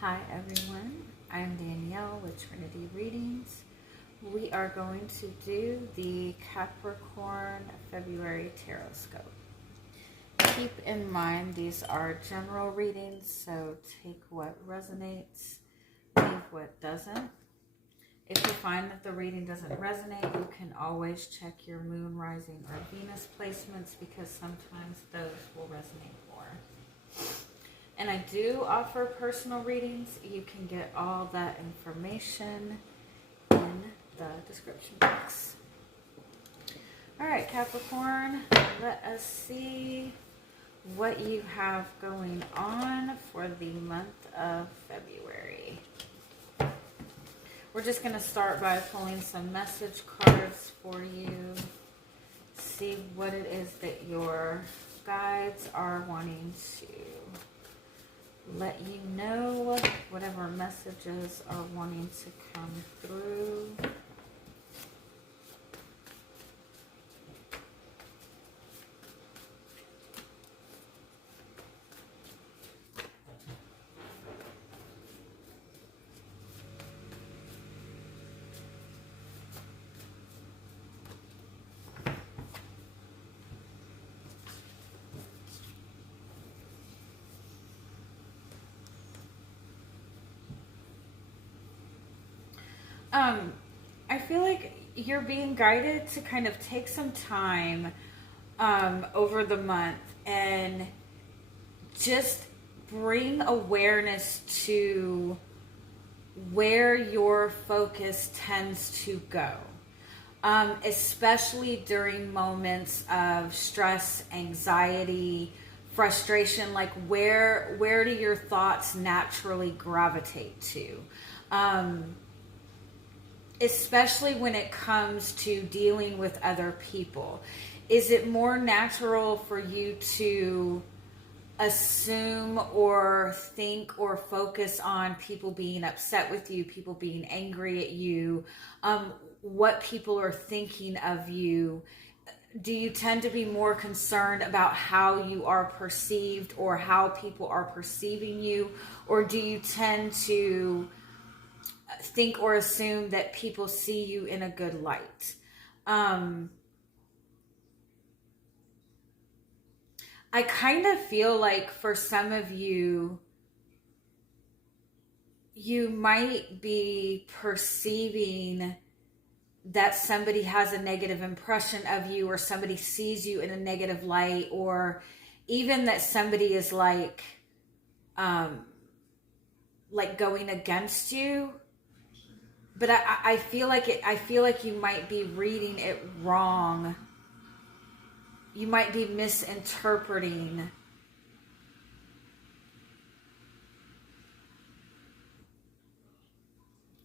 Hi everyone, I'm Danielle with Trinity Readings. We are going to do the Capricorn February Tarotscope. Keep in mind these are general readings, so take what resonates, leave what doesn't. If you find that the reading doesn't resonate, you can always check your moon, rising, or Venus placements because sometimes those will resonate more. And I do offer personal readings. You can get all that information in the description box. All right, Capricorn, let us see what you have going on for the month of February. We're just going to start by pulling some message cards for you. See what it is that your guides are wanting to let you know, whatever messages are wanting to come through. I feel like you're being guided to kind of take some time over the month and just bring awareness to where your focus tends to go, especially during moments of stress, anxiety, frustration. Like where do your thoughts naturally gravitate to? Especially when it comes to dealing with other people. Is it more natural for you to assume or think or focus on people being upset with you, people being angry at you, what people are thinking of you? Do you tend to be more concerned about how you are perceived or how people are perceiving you? Or do you tend to think or assume that people see you in a good light? I kind of feel like for some of you, you might be perceiving that somebody has a negative impression of you, or somebody sees you in a negative light, or even that somebody is like going against you. But I feel like you might be reading it wrong. You might be misinterpreting.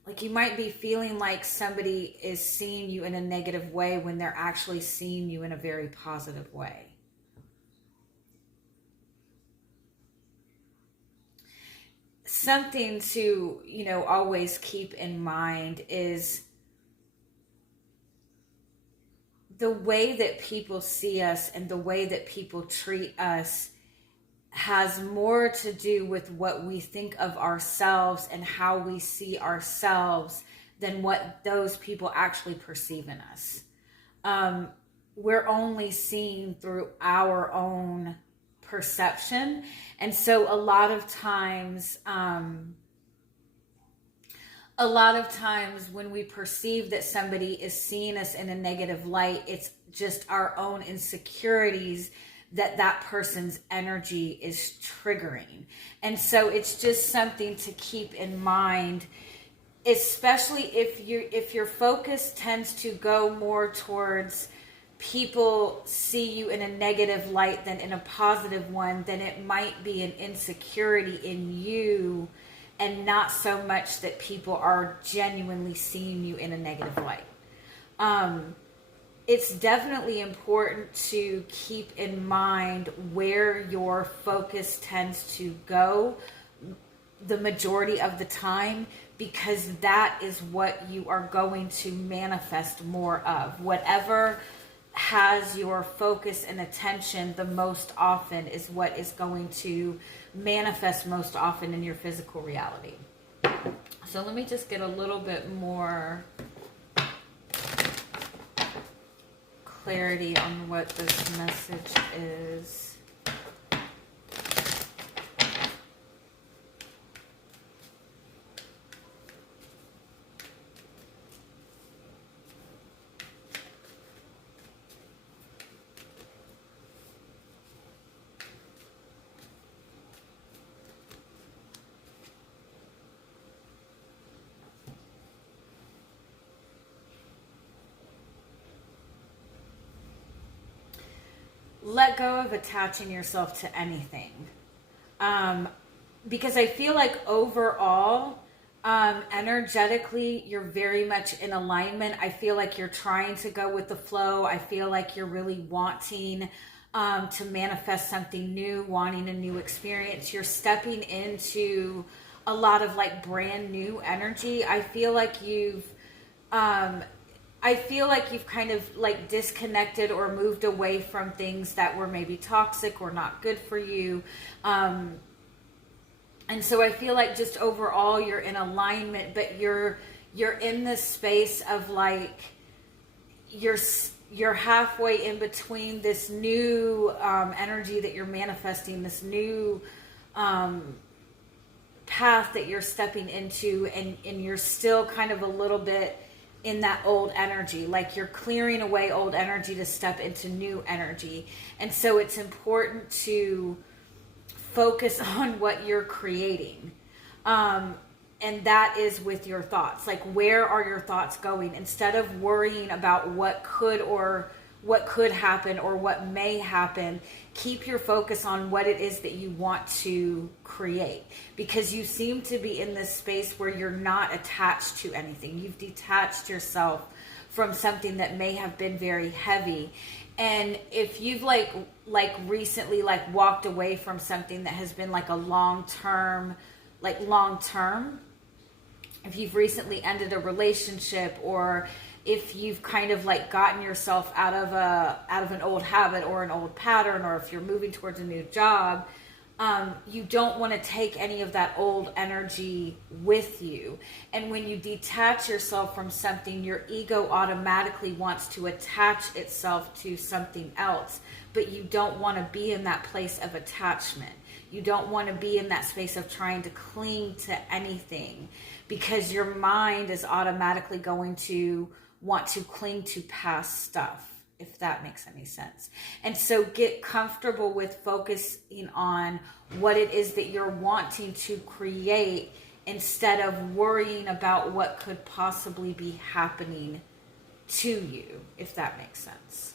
Like you might be feeling like somebody is seeing you in a negative way when they're actually seeing you in a very positive way. Something to, always keep in mind is the way that people see us and the way that people treat us has more to do with what we think of ourselves and how we see ourselves than what those people actually perceive in us. We're only seeing through our own perception. And so a lot of times when we perceive that somebody is seeing us in a negative light, it's just our own insecurities that person's energy is triggering. And so it's just something to keep in mind, especially if your focus tends to go more towards people see you in a negative light than in a positive one, then it might be an insecurity in you and not so much that people are genuinely seeing you in a negative light. It's definitely important to keep in mind where your focus tends to go the majority of the time, because that is what you are going to manifest more of. Whatever has your focus and attention the most often is what is going to manifest most often in your physical reality. So let me just get a little bit more clarity on what this message is. Let go of attaching yourself to anything. Because I feel like overall, energetically, you're very much in alignment. I feel like you're trying to go with the flow. I feel like you're really wanting to manifest something new, wanting a new experience. You're stepping into a lot of like brand new energy. I feel like you've kind of like disconnected or moved away from things that were maybe toxic or not good for you. And so I feel like just overall you're in alignment, but you're in this space of like, you're halfway in between this new energy that you're manifesting, this new path that you're stepping into, and you're still kind of a little bit in that old energy, like you're clearing away old energy to step into new energy. And so it's important to focus on what you're creating. And that is with your thoughts. Like, where are your thoughts going? Instead of worrying about what could happen or what may happen, keep your focus on what it is that you want to create, because you seem to be in this space where you're not attached to anything. You've detached yourself from something that may have been very heavy. And if you've like recently like walked away from something that has been like a long term, if you've recently ended a relationship, or if you've kind of like gotten yourself out of an old habit or an old pattern, or if you're moving towards a new job, you don't want to take any of that old energy with you. And when you detach yourself from something, your ego automatically wants to attach itself to something else, but you don't want to be in that place of attachment. You don't want to be in that space of trying to cling to anything, because your mind is automatically going to want to cling to past stuff, if that makes any sense. And so get comfortable with focusing on what it is that you're wanting to create, instead of worrying about what could possibly be happening to you, if that makes sense.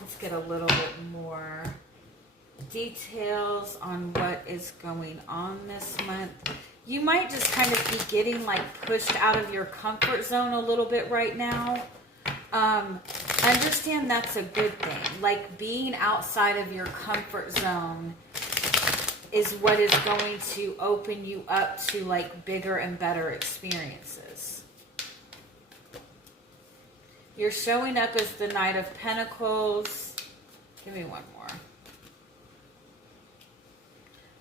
Let's get a little bit more details on what is going on this month. You might just kind of be getting like pushed out of your comfort zone a little bit right now. Understand that's a good thing. Like, being outside of your comfort zone is what is going to open you up to like bigger and better experiences. You're showing up as the Knight of Pentacles. Give me one more.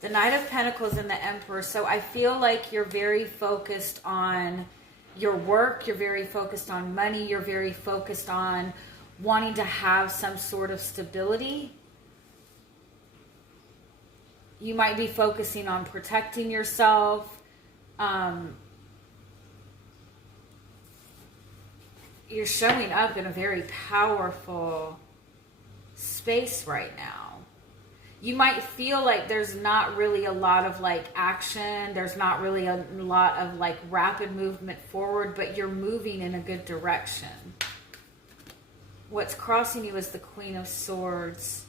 The Knight of Pentacles and the Emperor. So I feel like you're very focused on your work. You're very focused on money. You're very focused on wanting to have some sort of stability. You might be focusing on protecting yourself. You're showing up in a very powerful space right now. You might feel like there's not really a lot of like action. There's not really a lot of like rapid movement forward, but you're moving in a good direction. What's crossing you is the Queen of Swords.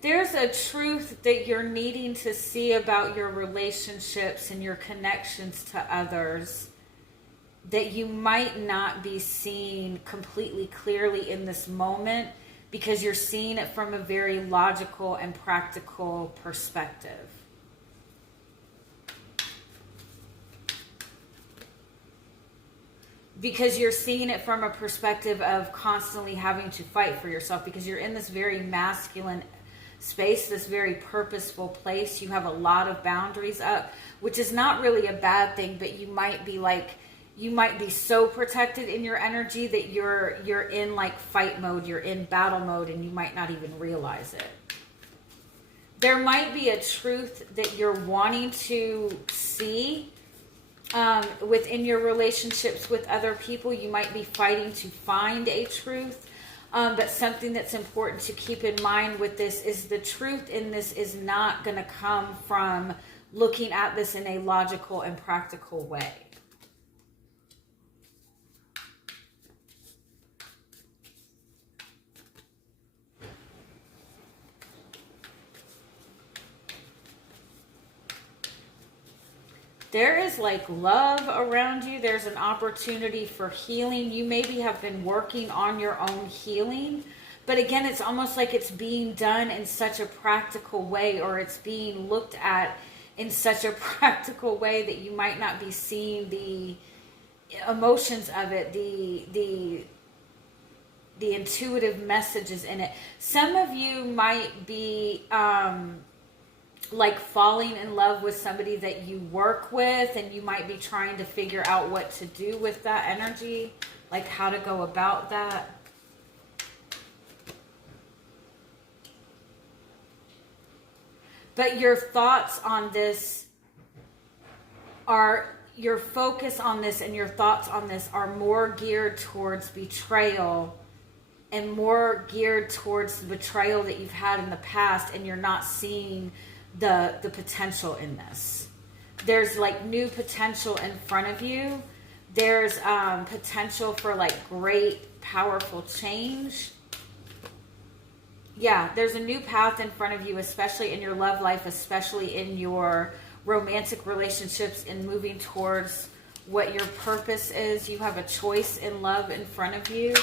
There's a truth that you're needing to see about your relationships and your connections to others. that you might not be seeing completely clearly in this moment, because you're seeing it from a very logical and practical perspective. Because you're seeing it from a perspective of constantly having to fight for yourself, because you're in this very masculine space, this very purposeful place. You have a lot of boundaries up, which is not really a bad thing, but you might be so protected in your energy that you're in like fight mode, you're in battle mode, and you might not even realize it. There might be a truth that you're wanting to see within your relationships with other people. You might be fighting to find a truth, but something that's important to keep in mind with this is the truth in this is not going to come from looking at this in a logical and practical way. There is like love around you. There's an opportunity for healing. You maybe have been working on your own healing, but again, it's almost like it's being done in such a practical way, or it's being looked at in such a practical way that you might not be seeing the emotions of it, the intuitive messages in it. Some of you might be like falling in love with somebody that you work with, and you might be trying to figure out what to do with that energy, like how to go about that. But your thoughts on this are, your focus on this and your thoughts on this are more geared towards betrayal, and more geared towards the betrayal that you've had in the past, and you're not seeing the potential in this. There's like new potential in front of you. There's potential for like great, powerful change. Yeah, there's a new path in front of you, especially in your love life, especially in your romantic relationships, and moving towards what your purpose is. You have a choice in love in front of you.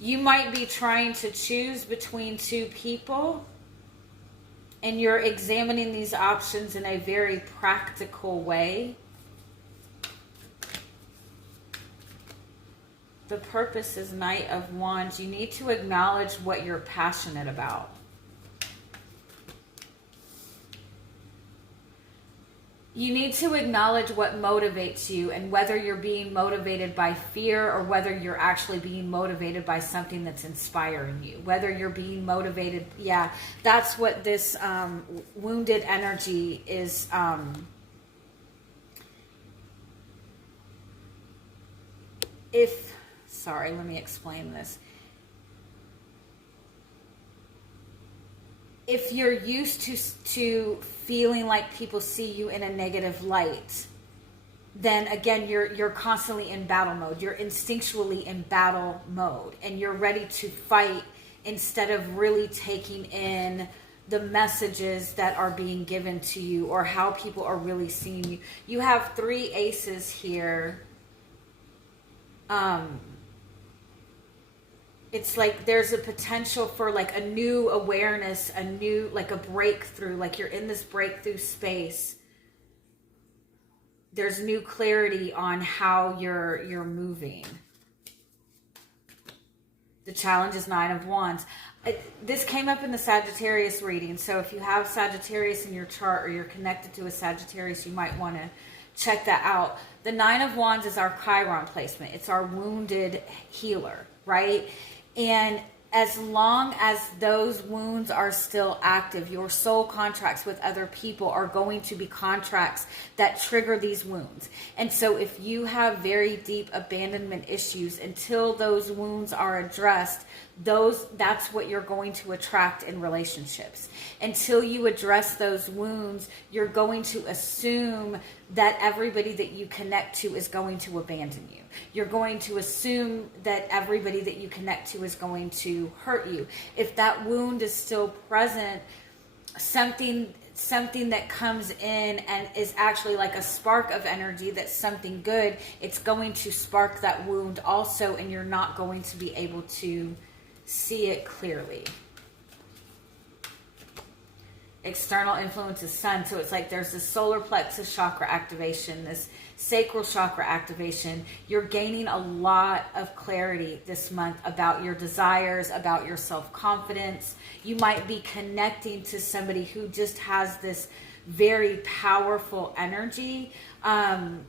You might be trying to choose between two people, and you're examining these options in a very practical way. The purpose is Knight of Wands. You need to acknowledge what you're passionate about. You need to acknowledge what motivates you, and whether you're being motivated by fear or whether you're actually being motivated by something that's inspiring you. Whether you're being motivated, yeah, that's what this wounded energy is. Sorry, let me explain this. If you're used to feeling like people see you in a negative light, then again, you're constantly in battle mode. You're instinctually in battle mode, and you're ready to fight instead of really taking in the messages that are being given to you, or how people are really seeing you. You have 3 aces here. It's like there's a potential for like a new awareness, a new, like a breakthrough, like you're in this breakthrough space. There's new clarity on how you're moving. The challenge is 9 of Wands. This came up in the Sagittarius reading. So if you have Sagittarius in your chart, or you're connected to a Sagittarius, you might want to check that out. The 9 of Wands is our Chiron placement. It's our wounded healer, right? And as long as those wounds are still active, your soul contracts with other people are going to be contracts that trigger these wounds. And so if you have very deep abandonment issues, until those wounds are addressed, that's what you're going to attract in relationships. Until you address those wounds, you're going to assume that everybody that you connect to is going to abandon you. You're going to assume that everybody that you connect to is going to hurt you. If that wound is still present, something something that comes in and is actually like a spark of energy that's something good, it's going to spark that wound also, and you're not going to be able to see it clearly. External influence is sun, so it's like there's this solar plexus chakra activation, this sacral chakra activation. You're gaining a lot of clarity this month about your desires, about your self-confidence. You might be connecting to somebody who just has this very powerful energy. And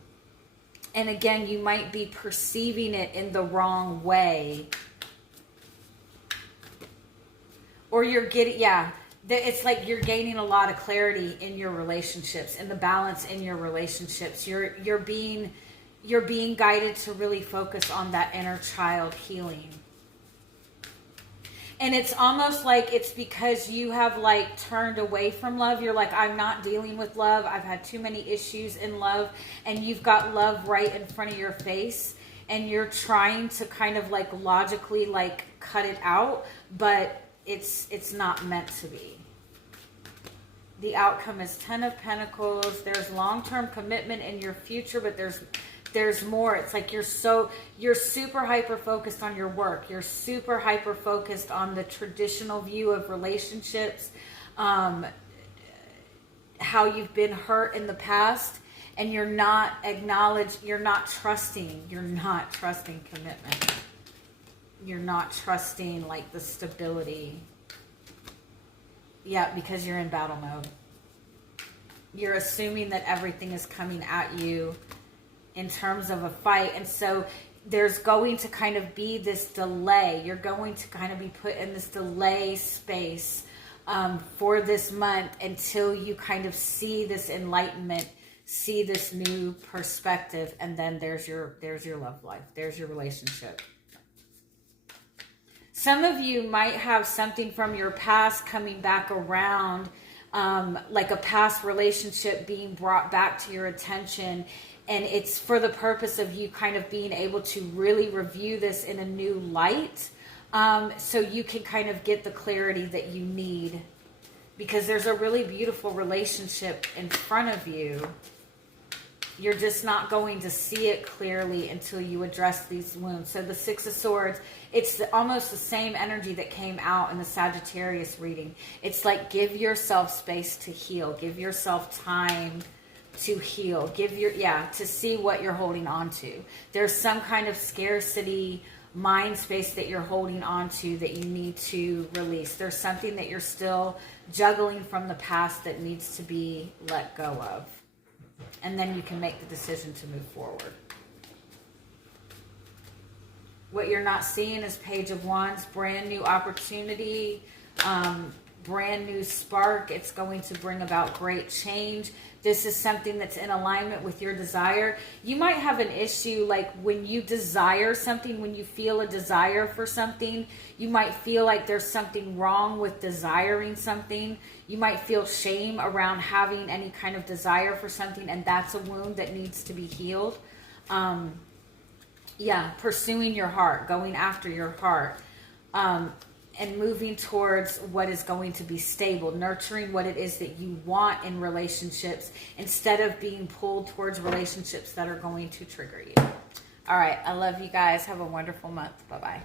again, you might be perceiving it in the wrong way. Or you're getting, it's like you're gaining a lot of clarity in your relationships, in the balance in your relationships. You're being guided to really focus on that inner child healing. And it's almost like it's because you have like turned away from love. You're like, I'm not dealing with love. I've had too many issues in love. And you've got love right in front of your face. And you're trying to kind of like logically like cut it out. But it's not meant to be. The outcome is 10 of Pentacles. There's long-term commitment in your future, but there's more. It's like you're super hyper focused on your work. You're super hyper focused on the traditional view of relationships, how you've been hurt in the past, and you're not trusting commitment. You're not trusting like the stability. Yeah, because you're in battle mode. You're assuming that everything is coming at you in terms of a fight. And so there's going to kind of be this delay. You're going to kind of be put in this delay space for this month until you kind of see this enlightenment, see this new perspective. And then there's your love life. There's your relationship. Some of you might have something from your past coming back around, like a past relationship being brought back to your attention. And it's for the purpose of you kind of being able to really review this in a new light. So you can kind of get the clarity that you need. Because there's a really beautiful relationship in front of you. You're just not going to see it clearly until you address these wounds. So the Six of Swords, it's almost the same energy that came out in the Sagittarius reading. It's like give yourself space to heal. Give yourself time to heal. To see what you're holding on to. There's some kind of scarcity mind space that you're holding on to that you need to release. There's something that you're still juggling from the past that needs to be let go of. And then you can make the decision to move forward. What you're not seeing is Page of Wands, brand new opportunity, brand new spark. It's going to bring about great change. This is something that's in alignment with your desire. You might have an issue like when you desire something, when you feel a desire for something, you might feel like there's something wrong with desiring something. You might feel shame around having any kind of desire for something, and that's a wound that needs to be healed. Pursuing your heart, going after your heart. And moving towards what is going to be stable, nurturing what it is that you want in relationships instead of being pulled towards relationships that are going to trigger you. All right, I love you guys. Have a wonderful month. Bye-bye.